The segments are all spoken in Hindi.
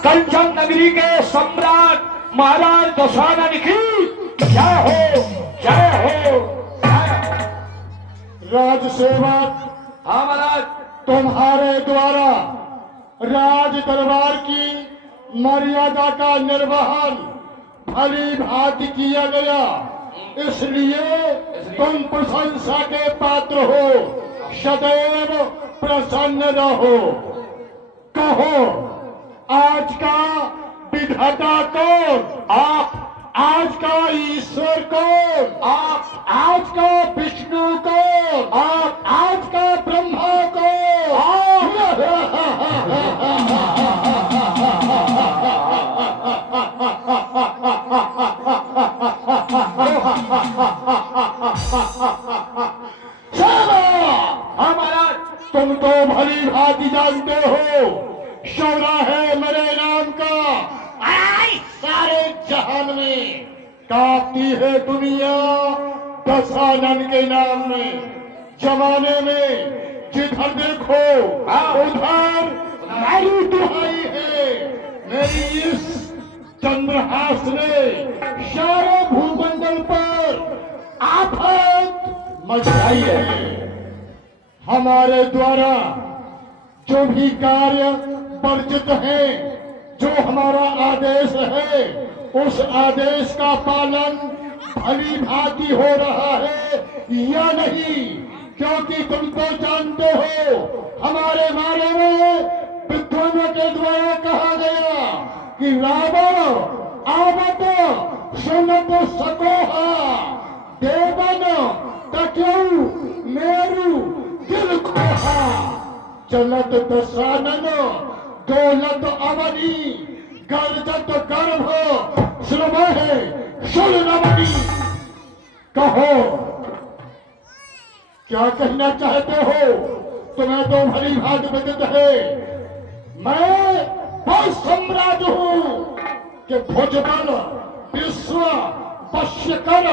कंचन नगरी के सम्राट महाराज दशानन की जय हो, जय हो, जय हो। राजसेवक, हाँ महाराज। तुम्हारे द्वारा राज दरबार की मर्यादा का निर्वहन भली भांति किया गया, इसलिए तुम प्रशंसा के पात्र हो। सदैव प्रसन्न रहो। कहो, आज का विधाता कौन? आप। आज का ईश्वर कौन? आप। आज का विष्णु कौन? आप। आज का ब्रह्मा कौन? हाँ महाराज। तुम तो भली भांति जानते हो, शौरा है मेरे नाम का। सारे जहान में कांपती है दुनिया दशानन के नाम में। जमाने में जिधर देखो उधर मेरी दुहाई है। मेरी इस चंद्रहास ने सारे भूमंडल पर आफत मचाई है। हमारे द्वारा जो भी कार्य वर्जित है, जो हमारा आदेश है, उस आदेश का पालन भली भांति हो रहा है या नहीं? क्योंकि तुम तो जानते हो, हमारे बारे में विद्वानों के द्वारा कहा गया कि रावण आवत सुनत सकोहा, देवन तक्यऊ मेरु दिल खोहा। चलत दशानन दौलत अवनी, गर्जत गर्भ श्रवह सुन नवनी। कहो, क्या कहना चाहते हो? तुम्हें तो भली भांति विदित है, मैं वो सम्राट हूं कि भुजबल विश्व वश्य कर,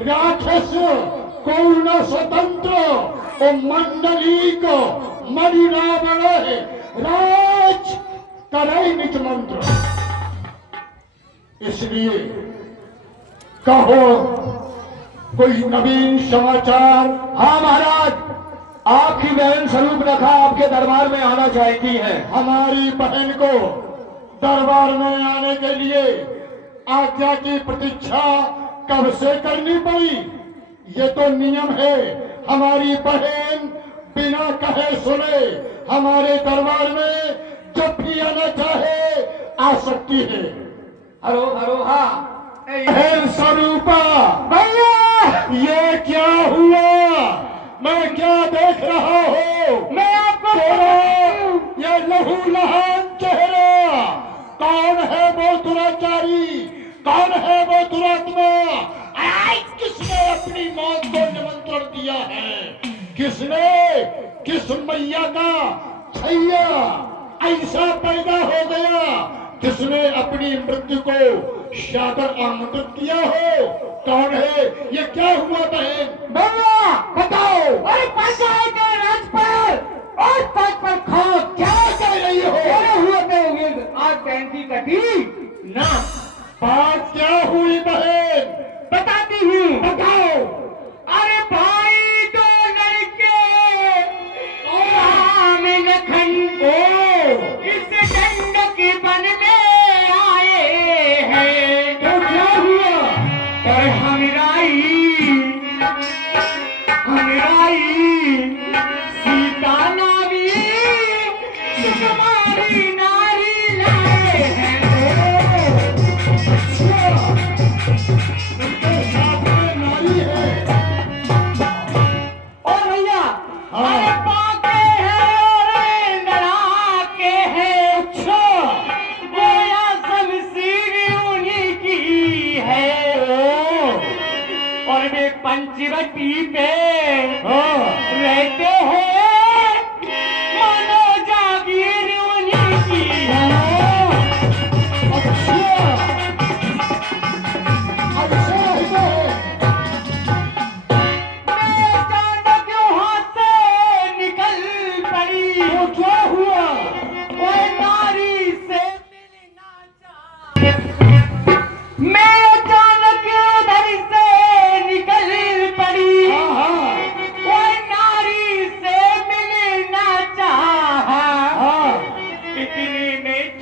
राक्षस को न स्वतंत्र और मंडलीक मणि रावण राज करे निज मंत्र। इसलिए कहो, कोई नवीन समाचार? हाँ महाराज, आपकी बहन स्वरूप रेखा आपके दरबार में आना चाहती है। हमारी बहन को दरबार में आने के लिए आज्ञा की प्रतीक्षा कब से करनी पड़ी? ये तो नियम है, हमारी बहन बिना कहे सुने हमारे दरबार में जब भी आना चाहे आ सकती है। हरो हरो। हाँ बहन स्वरूपा, भैया ये क्या हुआ? मैं क्या देख रहा हूँ? मैं आपको ये लहू लहान चेहरा, कौन है वो दुराचारी? कौन है वो दुरात्मा? किसने अपनी मौत को निमंत्रण दिया है? किसने, किस मैया का छैया ऐसा पैदा हो गया जिसने अपनी मृत्यु को सादर आमंत्रित किया हो? कौन है? ये क्या हुआ बहन? बाबा बताओ। अरे पंचायत के राज पर और पद पर खो क्या कह रही हो? क्या हुआ थे? आज पैंती कटी ना। बात क्या हुई बहन? बताती हूँ। बताओ। अरे भाई, दो लड़के राम लखन इस गंडक वन में आए हैं। तो क्या हुआ? पर हमराई सीता नारी सुकुमारी नारी लाए हैं। उनके साथ में नारी है। और भैया, हाँ। अरे पाके हैं और लड़ाके हैं। अच्छा, गोया शमशीर उन्हीं की है। और वे पंचवटी पे हाँ। रहते हैं, मानो जागीर उन्हीं की है। अच्छा, ऐसा ही है। मैं अचानक वहाँ से निकल पड़ी। तो क्या हुआ? वो नारी से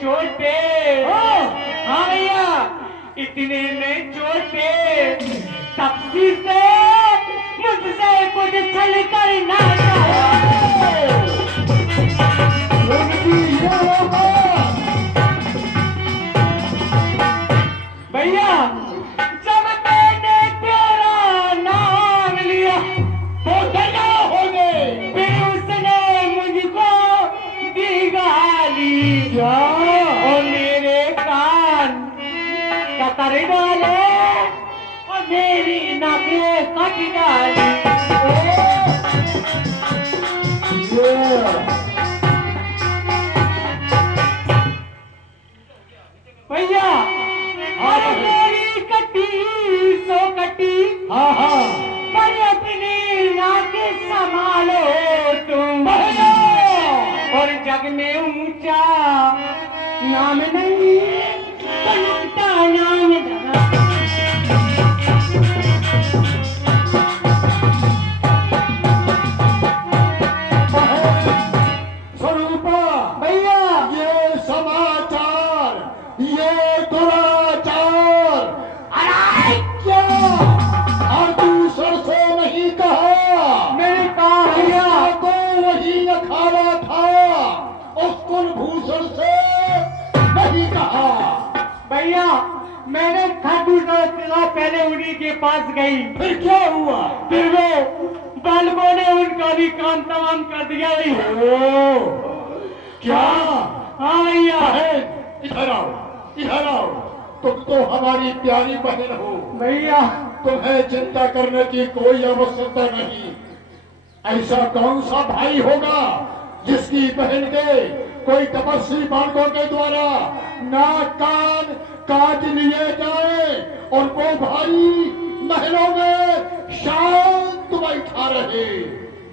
छोटे, हाँ भैया इतने में छोटे, तपसी से मुझसे कुछ छल कर ना जाए। भैया जब मैंने तेरा नाम लिया तो दया हो गए, फिर उसने मुझको दी गाली। क्या? और मेरे कान कतर डाले और मेरी नाकें कट डाली। भैया अरे मेरी कटी सो कटी, हाँ हाँ पर अपनी नाकें संभालो तुम। और जग में ऊंचा नाम नहीं तो लूटा नाम धरा। स्वरूपा, भैया ये समाचार, ये दुराचार, अरे क्या और दूसर से नहीं कहा? मेरे कहा भैया तो वही अखाड़ा था, उस कुलभूषण से नहीं कहा। भैया मैंने खाटू का पहले उन्हीं के पास गई, फिर क्या हुआ? फिर वो बालकों ने उनका भी काम तमाम कर दिया। ओ, क्या? हाँ भैया बहन, इधर आओ, इधर आओ। तुम तो हमारी प्यारी बहन हो, भैया तुम्हें चिंता करने की कोई आवश्यकता नहीं। ऐसा कौन सा भाई होगा जिसकी बहन के कोई तपस्वी बालकों के द्वारा नाक कान काट लिए जाए और वो भाई महलों में शांत बैठा रहे?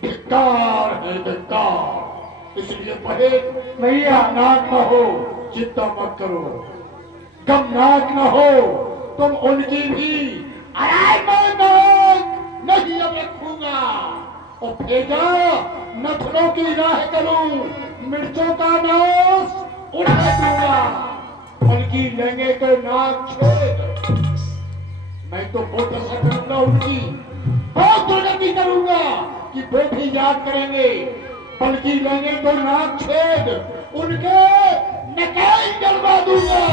धिक्कार है, धिक्कार। इसलिए बहन भैया गमनाक न हो, चिंता मत करो, गमनाक न हो। तुम उनकी भी अरे मैं नाक नहीं अब रखूंगा और भेजा नथनों की राह करूं, मिर्चों का नाश उड़ा दूंगा, बल्कि लेंगे तो नाक छेद। मैं तो बहुत ऐसा करूंगा, उनकी बहुत दुर्गति करूंगा कि वो भी याद करेंगे, बल्कि लेंगे तो नाक छेद, उनके नकेल जलवा दूंगा।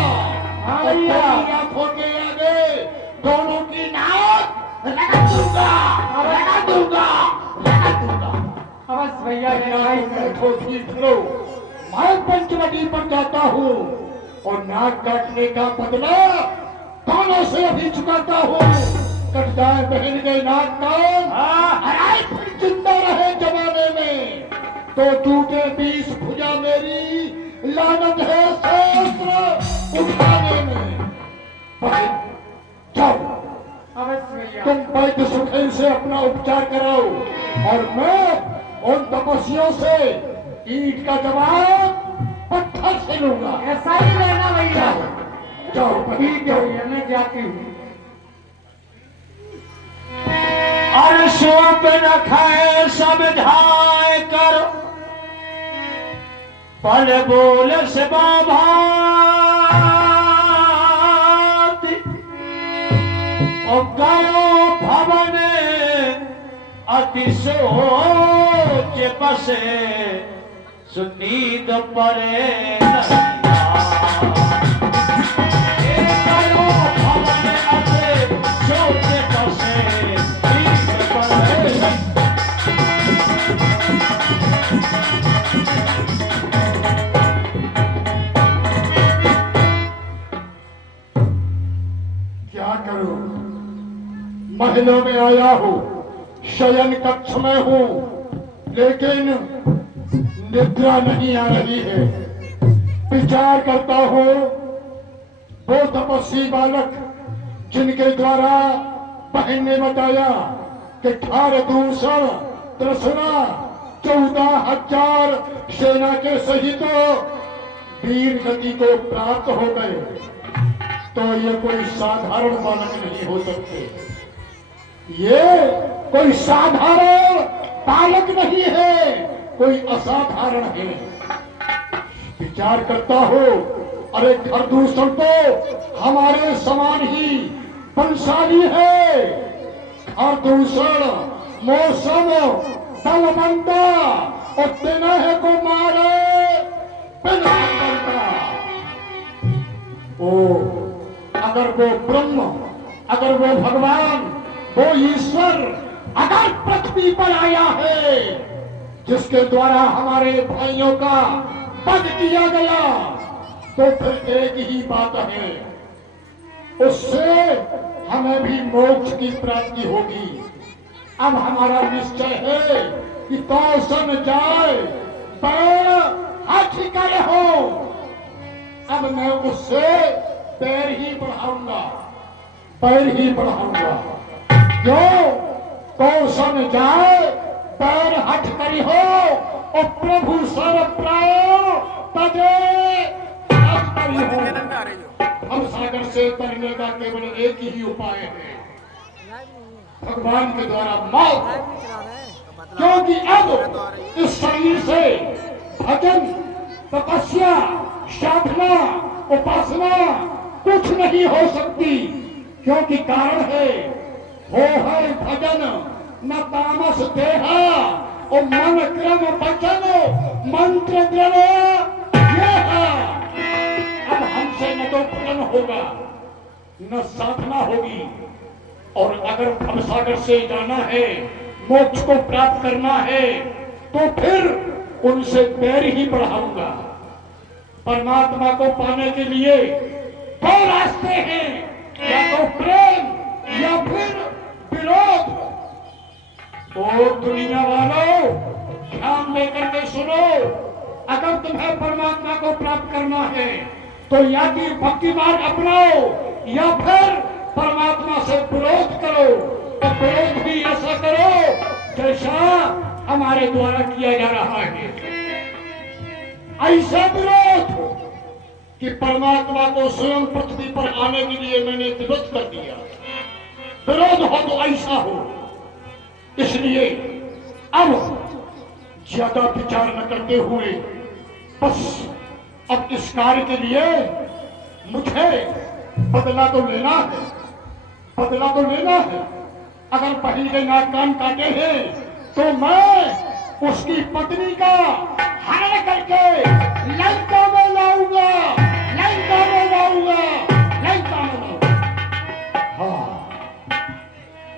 हाँ भैया। आंखों के आगे दोनों की नाक लगा दूंगा, लगा दूंगा, लगा दूंगा। बस भैया मैं पंचवटी पर जाता हूँ और नाक काटने का बदला दोनों से अभी चुकाता हूँ। कट जाए बहन के नाक कान, अरे फिर जिंदा रहे जमाने में तो टूटे 20 भुजा मेरी लानत है सहस्त्र उठाने में। बहन जाओ, अवश्य भैया। तुम वैद्य सुखेल से अपना उपचार कराओ और मैं उन तपस्वियों से ईंट का जवाब पत्थर से लूंगा। ऐसा ही रहना भैया। जाओ ठीक है भैया, मैं जाती हूँ। अरे सूप न खाए समझाए कर, पल बोल से बाभात, और गयो भवन अति सोच बसे, सुनीद परे गयो भवन अति सोच बसे, सुनीद परे। क्या करूं? महलों में आया हूं, शयन कक्ष में हूं, लेकिन निद्रा नहीं आ रही है। विचार करता हूं, वो तपस्वी बालक जिनके द्वारा बहन ने बताया कि 18 दूसर त्रसना 14,000 सेना के सहित वीर गति को प्राप्त हो गए, तो ये कोई साधारण बालक नहीं हो सकते। ये कोई साधारण बालक नहीं है, कोई असाधारण है। विचार करता हो अरे खरदूषण तो हमारे समान ही बलशाली है। खरदूषण मौसम बलबंदा और तेनाहे को मारे बिना बनता। ओ अगर वो ब्रह्म, अगर वो भगवान, वो ईश्वर अगर पृथ्वी पर आया है जिसके द्वारा हमारे भाइयों का वध किया गया, तो फिर एक ही बात है, उससे हमें भी मोक्ष की प्राप्ति होगी। अब हमारा निश्चय है कि तौसन जाए पैर हाथी करे हो। अब मैं उससे पैर ही बढ़ाऊंगा, पैर ही बढ़ाऊंगा। क्यों? तौसन जाए पैर हठ करी हो और प्रभु सर प्राण तजे हठ करी हो। हम सागर से तरने का केवल एक ही उपाय है, भगवान के द्वारा मौत। क्योंकि अब इस शरीर से भजन, तपस्या, साधना, उपासना कुछ नहीं हो सकती। क्योंकि कारण है वो है भजन न तामस देहा और मन क्रम वचन मंत्र द्रव ये है। अब हमसे न तो भजन होगा न साधना होगी, और अगर भवसागर से जाना है, मोक्ष को प्राप्त करना है, तो फिर उनसे पैर ही बढ़ाऊंगा। परमात्मा को पाने के लिए दो रास्ते हैं, या तो प्रेम या फिर विरोध। तो दुनिया वालों ध्यान लेकर के सुनो, अगर तुम्हें परमात्मा को प्राप्त करना है तो या कि भक्ति मार्ग अपनाओ या फिर परमात्मा से विरोध करो। तो विरोध भी ऐसा करो जैसा हमारे द्वारा किया जा रहा है। ऐसा विरोध कि परमात्मा को स्वयं पृथ्वी पर आने के लिए मैंने विरोध कर दिया। विरोध हो तो ऐसा हो। इसलिए अब ज्यादा विचार न करते हुए बस अब इस कार्य के लिए मुझे बदला तो लेना है, बदला तो लेना है। अगर पहले नाक कान काटे हैं तो मैं उसकी पत्नी का हरण करके लंका में लाऊंगा, लंका में लाऊंगा, लंका में लाऊंगा। हाँ,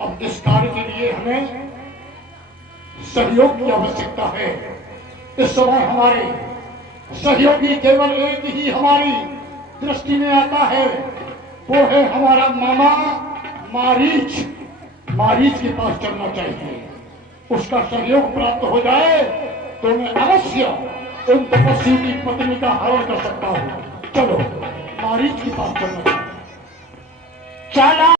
अब इस कार्य के लिए हमें सहयोग की आवश्यकता है। इस समय हमारे सहयोगी केवल एक ही हमारी दृष्टि में आता है, वो है हमारा मामा मारीच। मारीच के पास चलना चाहिए। उसका सहयोग प्राप्त हो जाए तो मैं अवश्य उन तपस्वी की पत्नी का हरण कर सकता हूँ। चलो मारीच के पास चलना चाहिए। चला